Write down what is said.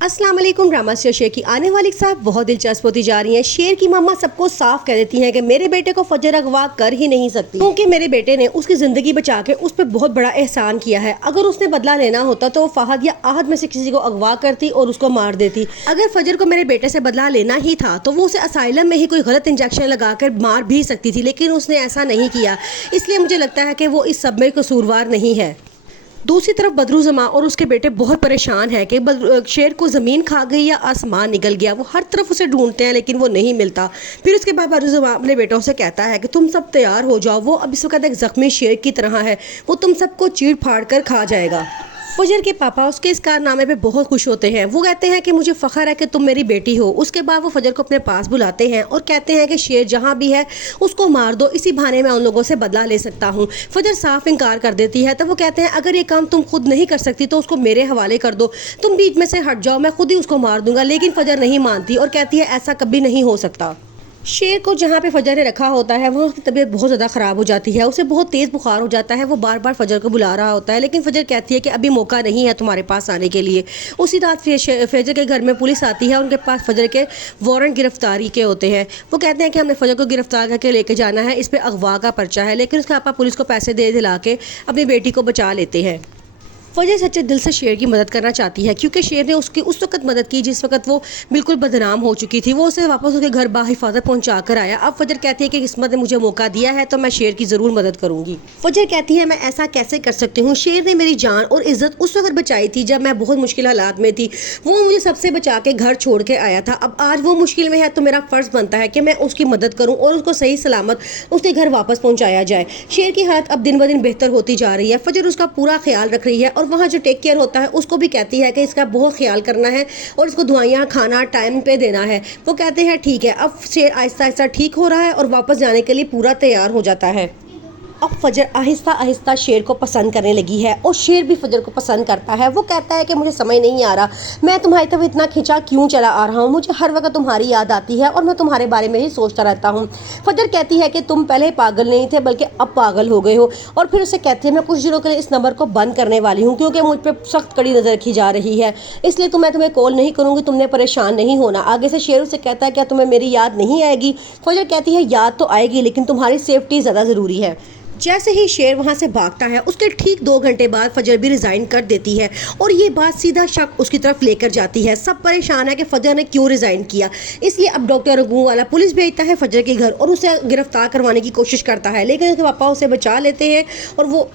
अस्सलाम वालेकुम। ड्रामा से शेर की आने वाली साहब बहुत दिलचस्प होती जा रही है। शेर की मम्मा सबको साफ कह देती हैं कि मेरे बेटे को फजर अगवा कर ही नहीं सकती, क्योंकि मेरे बेटे ने उसकी ज़िंदगी बचा के उस पर बहुत बड़ा एहसान किया है। अगर उसने बदला लेना होता तो वो फहद या आहद में से किसी को अगवा करती और उसको मार देती। अगर फजर को मेरे बेटे से बदला लेना ही था तो वो उसे असाइलम में ही कोई गलत इंजेक्शन लगा कर मार भी सकती थी, लेकिन उसने ऐसा नहीं किया। इसलिए मुझे लगता है कि वो इस सब में कसूरवार नहीं है। दूसरी तरफ बदरुज़मा और उसके बेटे बहुत परेशान हैं कि शेर को ज़मीन खा गई या आसमान निकल गया। वो हर तरफ उसे ढूंढते हैं लेकिन वो नहीं मिलता। फिर उसके बाद बदरुज़मा अपने बेटों से कहता है कि तुम सब तैयार हो जाओ, वो अब इस वक्त एक ज़ख्मी शेर की तरह है, वो तुम सबको चीर फाड़ कर खा जाएगा। फजर के पापा उसके इस कारनामे पे बहुत खुश होते हैं। वो कहते हैं कि मुझे फ़ख्र है कि तुम मेरी बेटी हो। उसके बाद वो फजर को अपने पास बुलाते हैं और कहते हैं कि शेर जहाँ भी है उसको मार दो, इसी बहाने मैं उन लोगों से बदला ले सकता हूँ। फजर साफ इनकार कर देती है। तब वो कहते हैं अगर ये काम तुम खुद नहीं कर सकती तो उसको मेरे हवाले कर दो, तुम बीच में से हट जाओ, मैं खुद ही उसको मार दूंगा। लेकिन फजर नहीं मानती और कहती है ऐसा कभी नहीं हो सकता। शेर को जहाँ पे फजर ने रखा होता है वहाँ उसकी तबीयत बहुत ज़्यादा ख़राब हो जाती है। उसे बहुत तेज़ बुखार हो जाता है। वो बार बार फजर को बुला रहा होता है लेकिन फजर कहती है कि अभी मौका नहीं है तुम्हारे पास आने के लिए। उसी रात फजर के घर में पुलिस आती है। उनके पास फजर के वारंट गिरफ्तारी के होते हैं। वो कहते हैं कि हमने फजर को गिरफ्तार करके लेके जाना है, इस पर अगवा का पर्चा है। लेकिन उसके पापा पुलिस को पैसे दे दिला के अपनी बेटी को बचा लेते हैं। फजर सच्चे दिल से शेर की मदद करना चाहती है क्योंकि शेर ने उसकी उस वक्त मदद की जिस वक्त वो बिल्कुल बदनाम हो चुकी थी। वो उसे वापस उसके घर बाहिफाजत पहुंचा कर आया। अब फजर कहती है कि किस्मत ने मुझे मौका दिया है तो मैं शेर की ज़रूर मदद करूंगी। फजर कहती है मैं ऐसा कैसे कर सकती हूँ, शेर ने मेरी जान और इज्जत उस वक्त बचाई थी जब मैं बहुत मुश्किल हालात में थी। वो मुझे सबसे बचा के घर छोड़ के आया था। अब आज वो मुश्किल में है तो मेरा फ़र्ज़ बनता है कि मैं उसकी मदद करूँ और उसको सही सलामत उसके घर वापस पहुँचाया जाए। शेर की हालत अब दिन ब दिन बेहतर होती जा रही है। फजर उसका पूरा ख्याल रख रही है और वहाँ जो टेक केयर होता है उसको भी कहती है कि इसका बहुत ख्याल करना है और इसको दवाइयाँ खाना टाइम पे देना है। वो कहते हैं ठीक है। अब शेर आहिस्ता आहिस्ता ठीक हो रहा है और वापस जाने के लिए पूरा तैयार हो जाता है। अब फजर आहिस्ता आहिस्ता शेर को पसंद करने लगी है और शेर भी फजर को पसंद करता है। वो कहता है कि मुझे समझ नहीं आ रहा मैं तुम्हारी तरफ इतना खिंचा क्यों चला आ रहा हूँ, मुझे हर वक्त तुम्हारी याद आती है और मैं तुम्हारे बारे में ही सोचता रहता हूँ। फजर कहती है कि तुम पहले पागल नहीं थे बल्कि अब पागल हो गए हो। और फिर उसे कहती है मैं कुछ दिनों के लिए इस नंबर को बंद करने वाली हूँ क्योंकि मुझ पर सख्त कड़ी नज़र रखी जा रही है, इसलिए तो मैं तुम्हें कॉल नहीं करूँगी, तुमने परेशान नहीं होना। आगे से शेर उसे कहता है क्या तुम्हें मेरी याद नहीं आएगी। फजर कहती है याद तो आएगी लेकिन तुम्हारी सेफ्टी ज़्यादा ज़रूरी है। जैसे ही शेर वहाँ से भागता है उसके ठीक 2 घंटे बाद फजर भी रिज़ाइन कर देती है और ये बात सीधा शक उसकी तरफ लेकर जाती है। सब परेशान है कि फजर ने क्यों रिज़ाइन किया। इसलिए अब डॉक्टर रघु वाला पुलिस भेजता है फजर के घर और उसे गिरफ्तार करवाने की कोशिश करता है, लेकिन उसके पापा उसे बचा लेते हैं और वो